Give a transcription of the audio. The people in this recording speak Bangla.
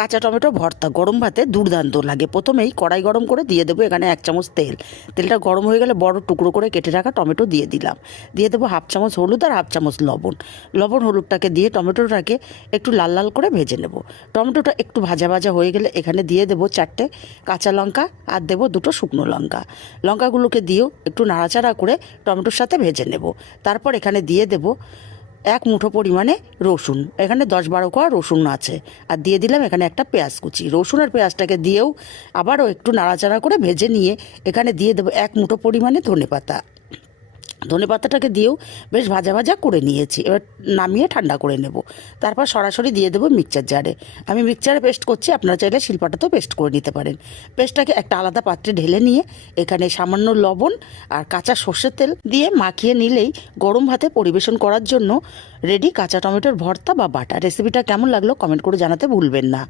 কাঁচা টমেটো ভর্তা গরম ভাতে দুর্দান্ত লাগে। প্রথমেই কড়াই গরম করে দিয়ে দেবো এখানে 1 চামচ তেল। তেলটা গরম হয়ে গেলে বড় টুকরো করে কেটে রাখা টমেটো দিয়ে দিলাম। দিয়ে দেবো 1/2 চামচ হলুদ আর 1/2 চামচ লবণ। হলুদটাকে দিয়ে টমেটোটাকে একটু লাল লাল করে ভেজে নেব। টমেটোটা একটু ভাজা ভাজা হয়ে গেলে এখানে দিয়ে দেবো 4টে কাঁচা লঙ্কা আর দেবো 2টো শুকনো লঙ্কা। লঙ্কাগুলোকে দিয়েও একটু নাড়াচাড়া করে টমেটোর সাথে ভেজে নেব। তারপর এখানে দিয়ে দেবো 1 মুঠো পরিমাণে রসুন, এখানে 10-12 কোয়া রসুন আছে। আর দিয়ে দিলাম এখানে একটা পেঁয়াজ কুচি। রসুন আর পেঁয়াজটাকে দিয়েও আবারও একটু নাড়াচাড়া করে ভেজে নিয়ে এখানে দিয়ে দেবো 1 মুঠো পরিমাণে ধনেপাতাটাকে দিয়েও বেশ ভাজা ভাজা করে নিয়েছি। এবার নামিয়ে ঠান্ডা করে নেব। তারপর সরাসরি দিয়ে দেবো মিক্সচার জারে। আমি মিক্সচারে পেস্ট করছি, আপনারা চাইলে শিলপাটাতেও পেস্ট করে নিতে পারেন। পেস্টটাকে একটা আলাদা পাত্রে ঢেলে নিয়ে এখানে সামান্য লবণ আর কাঁচা সর্ষের তেল দিয়ে মাখিয়ে নিলেই গরম ভাতে পরিবেশন করার জন্য রেডি কাঁচা টমেটোর ভর্তা বা বাটা। রেসিপিটা কেমন লাগলো কমেন্ট করে জানাতে ভুলবেন না।